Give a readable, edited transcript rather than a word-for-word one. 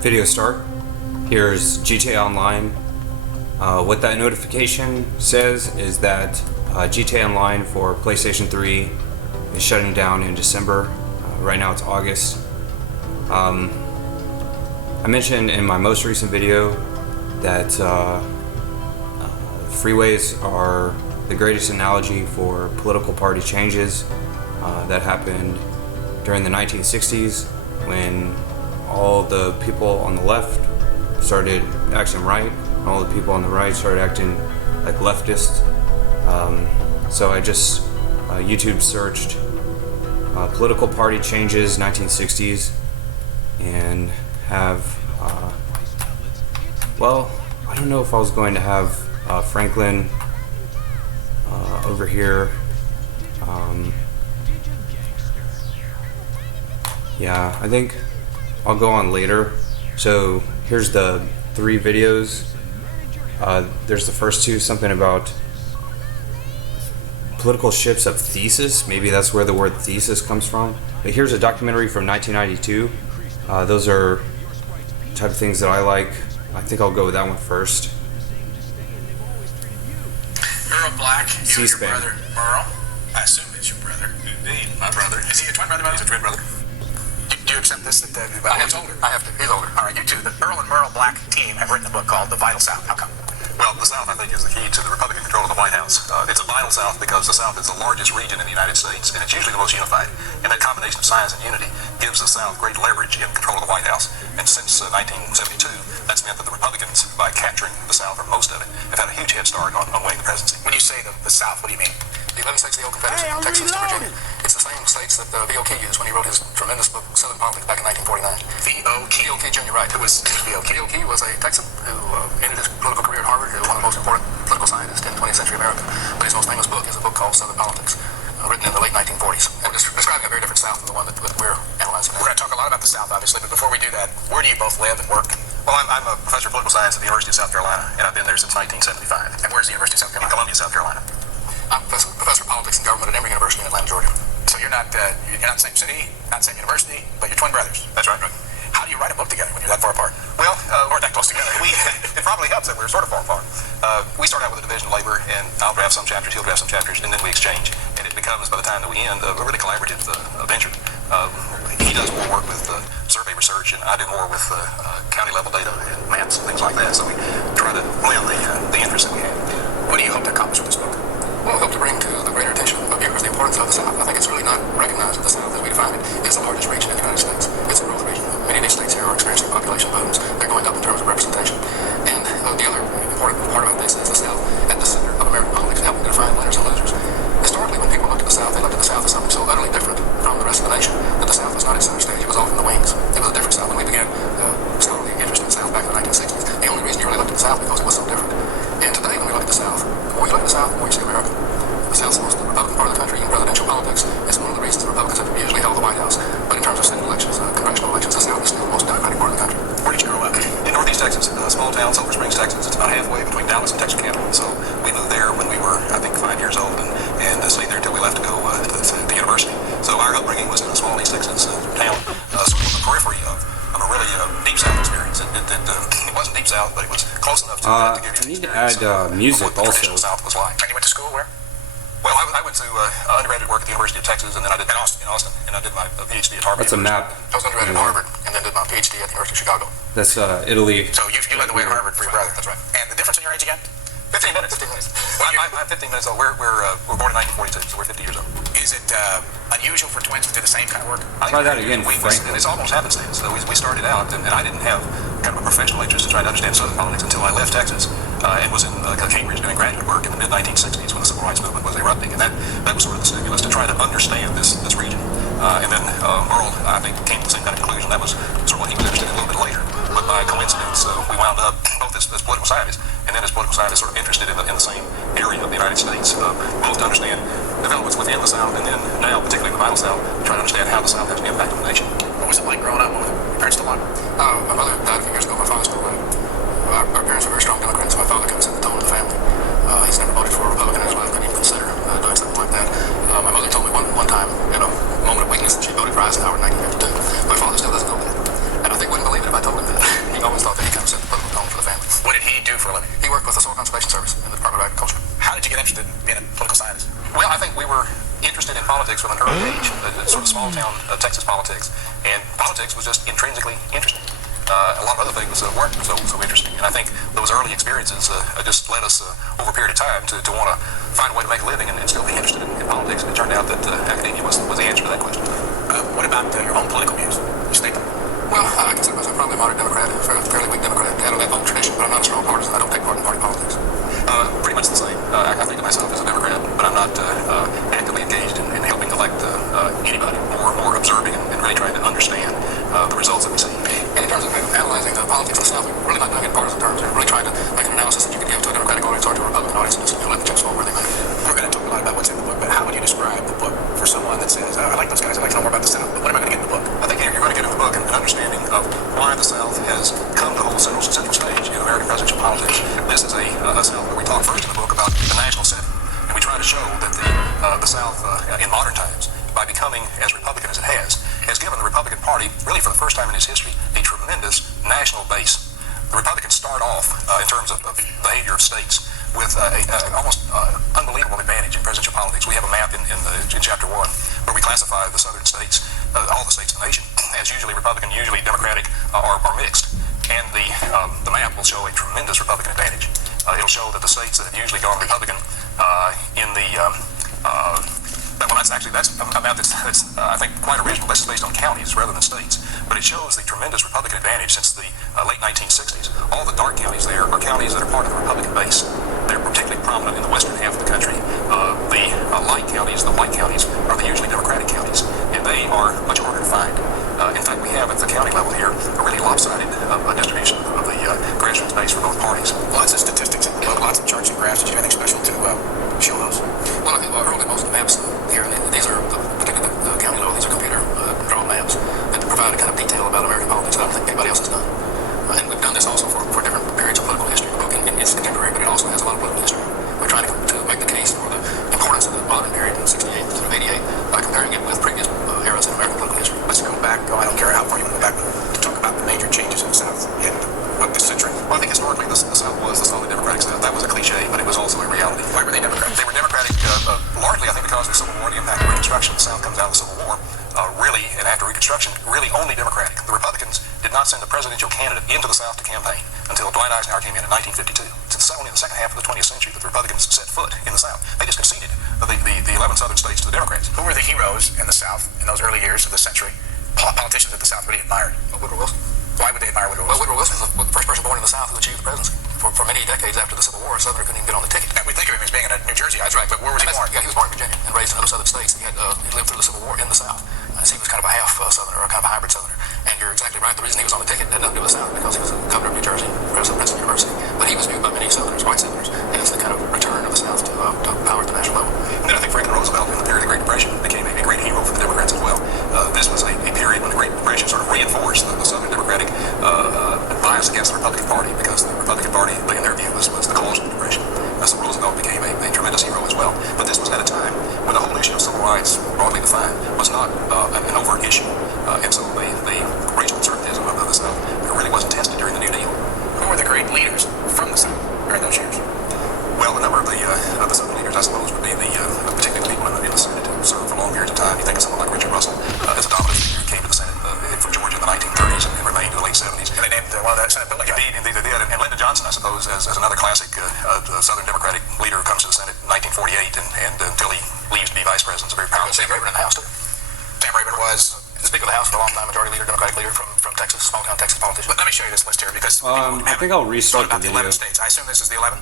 Video start. Here's GTA Online. What that notification says is that GTA Online for PlayStation 3 is shutting down in December. Right now it's August. I mentioned in my most recent video that freeways are the greatest analogy for political party changes that happened during the 1960s when all the people on the left started acting right, and all the people on the right started acting like leftists. So I just YouTube searched political party changes 1960s and have well, I don't know if I was going to have Franklin over here. Yeah, I think I'll go on later. So here's the 3 videos. There's the first 2, something about political shifts of thesis. Maybe that's where the word thesis comes from. But here's a documentary from 1992. Those are the type of things that I like. I think I'll go with that one first. Earl Black, you and your C-SPAN. brother Earl. I assume it's your brother. Indeed, my brother. Is he a twin brother? He's a twin brother. Do you accept this? That he's older. I have to. He's older. All right, you two. The Earl and Merle Black team have written a book called The Vital South. How come? Well, the South, I think, is the key to the Republican control of the White House. It's a vital South because the South is the largest region in the United States, and it's usually the most unified. And that combination of size and unity gives the South great leverage in control of the White House. And since 1972, that's meant that the Republicans, by capturing the South, or most of it, have had a huge head start on winning the presidency. When you say the South, what do you mean? The 11 states of the old Confederacy, from Texas to Virginia. It's the same states that V.O.K. used when he wrote his tremendous book, Southern Politics, back in 1949. V.O.K. Jr., right. Who was V.O.K.? V.O.K. was a Texan who ended his political career at Harvard, one of the most important political scientists in 20th century America. But his most famous book is a book called Southern Politics, written in the late 1940s. And describing a very different South than the one that we're analyzing now. We're going to talk a lot about the South, obviously, but before we do that, where do you both live and work? Well, I'm a professor of political science at the University of South Carolina, and I've been there since 1975. And where's the University of South In Carolina? Columbia, South Carolina. I'm professor of politics and government at Emory University in Atlanta, Georgia. So you're not the same city, not the same university, but you're twin brothers. That's right. How do you write a book together when you're that far apart? Well, Or that close together? it probably helps that we're sort of far apart. We start out with a division of labor, and I'll draft some chapters, he'll draft some chapters, and then we exchange. And it becomes, by the time that we end, a really collaborative venture. He does more work with survey research, and I do more with county level data and maps and things like that. So we try to blend the interests that we have. What do you hope to accomplish with this book? Well, I hope to bring to the greater attention of viewers the importance of the South. I think it's really not recognized that the South, as we define it, is the largest region in the United States. It's a growth region. Many of these states here are experiencing population booms. They're going up in terms of representation. And the other important part about this is the South at the center of American politics, helping to define winners and losers. Historically, when people looked at the South, they looked at the South as something so utterly different from the rest of the nation that the South was not its center stage. It was off in the wings. It was a different South. When we began scholarly interest in the South back in the 1960s, the only reason you really looked at the South because it was so different. And today, when we look at the South, the more you look at the South, the more you see America. The South's the most Republican part of the country in presidential politics. It's one of the reasons the Republicans have usually held the White House. But in terms of Senate elections, congressional elections, the South is still the most Democratic part of the country. Where did you grow up? In Northeast Texas, in a small town, Silver Springs, Texas. It's about halfway between Dallas and Texarkana. So we moved there when we were, I think, 5 years old, and stayed there until we left to go to the university. So our upbringing was in a small East Texas town, sort of on the periphery of a really deep South experience. It wasn't deep South, but it was close enough to give you I need to add music what the also. traditional South was like. And you went to school where? Well, I went to undergraduate work at the University of Texas, and then I did in Austin, and I did my PhD at Harvard. That's a map. I was undergraduate at Harvard, and then did my PhD at the University of Chicago. That's Italy. So you led the way to Harvard for your brother. That's right. And the difference in your age again? 15 minutes. 15 minutes. Well, I'm 15 minutes old. We're born in 1942, so we're 50 years old. Is it unusual for twins to do the same kind of work? Try that again, And Frank. it's almost happenstance. We started out, and I didn't have kind of a professional interest in trying to understand Southern politics until I left Texas and was in Cambridge doing graduate work in the mid-1960s when the Civil Rights Movement was erupting. And that was sort of the stimulus to try to understand this region. And then Earl, I think, came to the same kind of conclusion. That was sort of what he was interested in a little bit later. But by coincidence, we wound up both as political scientists, and then as political scientists sort of interested in the same area of the United States, both to understand developments within the South, and then now, particularly in the Vital South, trying to understand how the South has an impact on the nation. What was it like growing up? Your parents still alive? My mother died a few years ago. My father still alive. Our parents were very strong Democrats. My father kind of set the tone of the family. He's never voted for a Republican in his life, couldn't even consider doing something like that. My mother told me one time, in a moment of weakness, that she voted for Eisenhower in 1952. My father still doesn't know that. And I think wouldn't believe it if I told him that. small town Texas politics, and politics was just intrinsically interesting. A lot of other things weren't so interesting, and I think those early experiences just led us over a period of time to want to find a way to make a living and still be interested in politics. And it turned out that academia was the answer to that question. What about your own political views? You state them. Well, I consider myself probably a moderate Democrat, a fairly weak Democrat. I don't have long tradition, but I'm not a strong partisan. I don't take part in party politics. Pretty much the same. I think of myself as a Democrat, but I'm not actively engaged in helping elect anybody. More observing and really trying to understand the results that we see. And in terms of analyzing the politics of the South, we're really not doing it in partisan terms. We're really trying to make an analysis that you can give to a Democratic audience or to a Republican audience and just let the chips fall where they may. We're going to talk a lot about what's in the book, but how would you describe the book for someone that says, I like those guys, I'd like to know more about the South, but what am I going to get in the book? I think you're going to get in the book an understanding of why the South has come to hold central stage in American presidential politics. This is a South where we talk first in the book about the national setting, and we try to show that the South in modern times, by becoming as Republican as it has given the Republican Party, really for the first time in its history, a tremendous national base. The Republicans start off in terms of behavior of states with an almost unbelievable advantage in presidential politics. We have a map in Chapter 1 where we classify the southern states, all the states of the nation, as usually Republican, usually Democratic, or mixed. And the map will show a tremendous Republican advantage. It'll show that the states that have usually gone Republican that's a map that's I think quite original. This is based on counties rather than states, but it shows the tremendous Republican advantage since the late 1960s. All the dark counties there are counties that are part of the Republican base. They're particularly prominent in the western half of the country. The light counties, the white counties, are the usually Democratic counties, and they are much harder to find. In fact, we have at the county level here a really lopsided distribution of the grassroots base for both parties. Lots of statistics in the book, lots of charts and graphs. Did you have anything special to show those? Well, I think early most of the maps here, these are particularly the county level. These are computer drawn maps that provide a kind of detail about American politics that I don't think anybody else has done. And we've done this also for different periods of political history. The book it's contemporary, but it also has a lot of political history. We're trying to make the case for the importance of the modern period in 68 to 88 by comparing it with previous eras in American political history. Let's go back. I don't care how far you want to go back, to talk about the major changes in the South in this century. Well, I think historically the South was the solid Democratic South. That was a cliche, but it was also a reality. Why were they Democratic? They were Democratic largely, I think, because of the Civil War, the impact of Reconstruction. The South comes out of the Civil War, really, and after Reconstruction, really only Democratic. The Republicans did not send a presidential candidate into the South to campaign until Dwight Eisenhower came in 1952. It's only in the second half of the 20th century that the Republicans set foot in the South. They just conceded the 11 southern states to the Democrats. Who were the heroes in the South in those early years of the century? Politicians that the South really admired. Woodrow Wilson. Why would they admire Woodrow Well, Wilson? Woodrow Wilson was the first person born in the South who achieved the presidency. For many decades after the Civil War, a Southerner couldn't even get on the ticket. We think of him as being in New Jersey, that's right, but where was he born? Yeah, he was born in Virginia and raised in other southern states. He lived through the Civil War in the South. So he was kind of a half Southerner, or kind of a hybrid Southerner. And you're exactly right. The reason he was on the ticket had nothing to do with the South because he was the governor of New Jersey, president of Princeton University. But he was viewed by many Southerners, white Southerners, as the kind of return of the South to power at the national level. And then I think Franklin Roosevelt, in the period of the Great Depression, became a great hero for the Democrats as well. This was a period when the Great Depression sort of reinforced the Southern Democratic bias against the Republican Party because the Republican Party, in their view, was the cause of the Depression. So Roosevelt became a tremendous hero as well. But this was at a time when the whole issue of civil rights, broadly defined, was not an overt issue. And so the racial conservatism of the South really wasn't tested during the New Deal. Who were the great leaders from the South during those years? Well, a number of the Southern leaders, I suppose, would be particularly the people in the Senate who served for long periods of time. You think of someone like Richard Russell as a dominant figure who came to the Senate from Georgia in the 1930s and remained in the late 70s. And they named one of the Senate buildings. Indeed they did. And Lyndon Johnson, I suppose, as another classic Southern Democratic leader who comes to the Senate in 1948 and until he leaves to be vice president. It's a very powerful Sam Rayburn in the House, too. Sam Rayburn was Speaker of the House for a long time, majority leader, Democratic leader from Texas, small town Texas politician. Let me show you this list here because I think I'll restart about the the 11 video. states. I assume this is the 11.